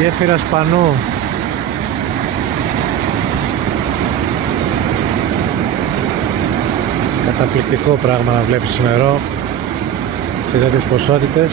γέφυρα Σπανού. Καταπληκτικό πράγμα να βλέπεις νερό σε τέτοιες ποσότητες.